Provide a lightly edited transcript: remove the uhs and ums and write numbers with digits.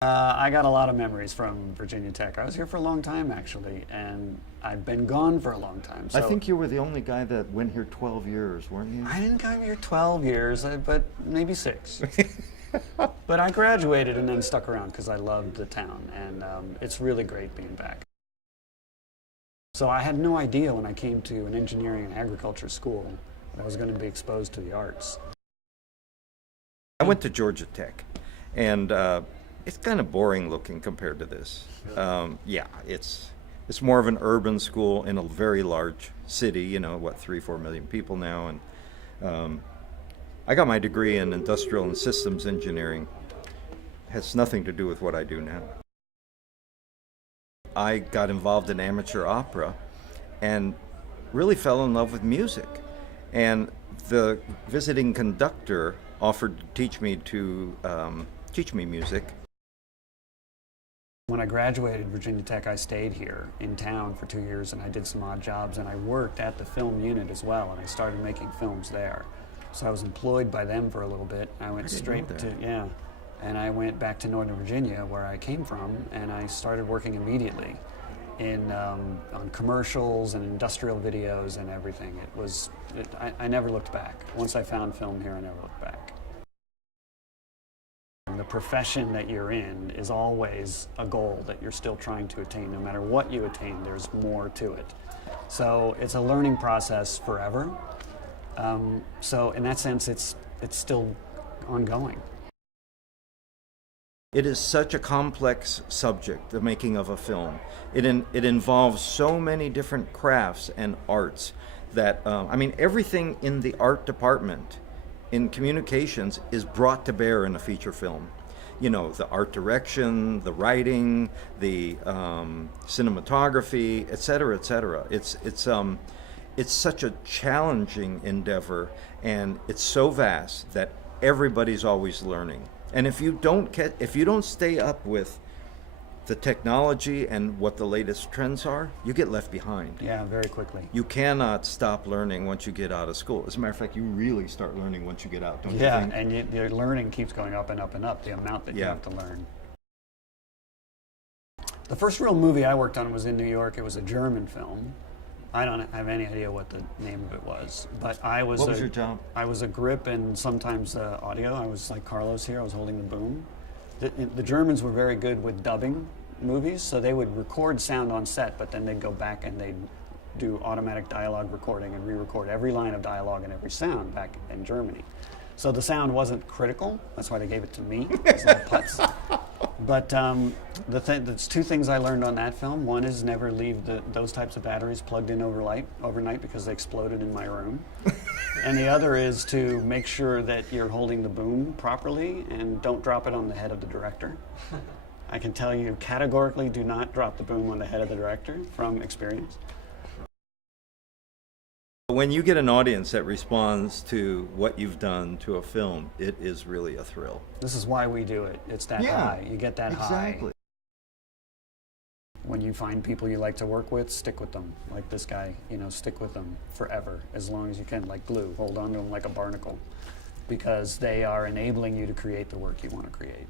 I got a lot of memories from Virginia Tech. I was here for a long time, actually, and I've been gone for a long time. I think you were the only guy that went here 12 years, weren't you? I didn't come here 12 years, but maybe 6. But I graduated and then stuck around because I loved the town, and it's really great being back. So I had no idea when I came to an engineering and agriculture school that I was going to be exposed to the arts. I went to Georgia Tech, and it's kind of boring looking compared to this. Yeah, it's more of an urban school in a very large city, you know, what, 3-4 million people now. And I got my degree in industrial and systems engineering. It has nothing to do with what I do now. I got involved in amateur opera and really fell in love with music. And the visiting conductor offered to teach me music. When I graduated Virginia Tech, I stayed here in town for 2 years, and I did some odd jobs, and I worked at the film unit as well, and I started making films there. So I was employed by them for a little bit. I went straight to, yeah, and I went back to Northern Virginia, where I came from, and I started working immediately on commercials and industrial videos and everything. I never looked back. Once I found film here, I never looked back. The profession that you're in is always a goal that you're still trying to attain. No matter what you attain, there's more to it. So it's a learning process forever. So in that sense, it's still ongoing. It is such a complex subject, the making of a film. It involves so many different crafts and arts that, I mean, everything in the art department in communications is brought to bear in a feature film. You know, the art direction, the writing, the cinematography, et cetera, et cetera. It's such a challenging endeavor, and it's so vast that everybody's always learning. And if you don't stay up with the technology and what the latest trends are, you get left behind. Yeah, very quickly. You cannot stop learning once you get out of school. As a matter of fact, you really start learning once you get out, don't you think? Yeah, and your learning keeps going up and up and up, the amount that you have to learn. The first real movie I worked on was in New York. It was a German film. I don't have any idea what the name of it was, but I was. What was your job? I was a grip and sometimes audio. I was like Carlos here. I was holding the boom. The Germans were very good with dubbing movies, so they would record sound on set, but then they'd go back and they'd do automatic dialogue recording and re-record every line of dialogue and every sound back in Germany. So the sound wasn't critical. That's why they gave it to me. It's like putz. But there's 2 things I learned on that film. One is never leave those types of batteries plugged in overnight because they exploded in my room. And the other is to make sure that you're holding the boom properly and don't drop it on the head of the director. I can tell you categorically, do not drop the boom on the head of the director from experience. When you get an audience that responds to what you've done to a film, it is really a thrill. This is why we do it. It's that high. You get that high. When you find people you like to work with, stick with them. Like this guy, you know, stick with them forever, as long as you can, like glue. Hold on to them like a barnacle, because they are enabling you to create the work you want to create.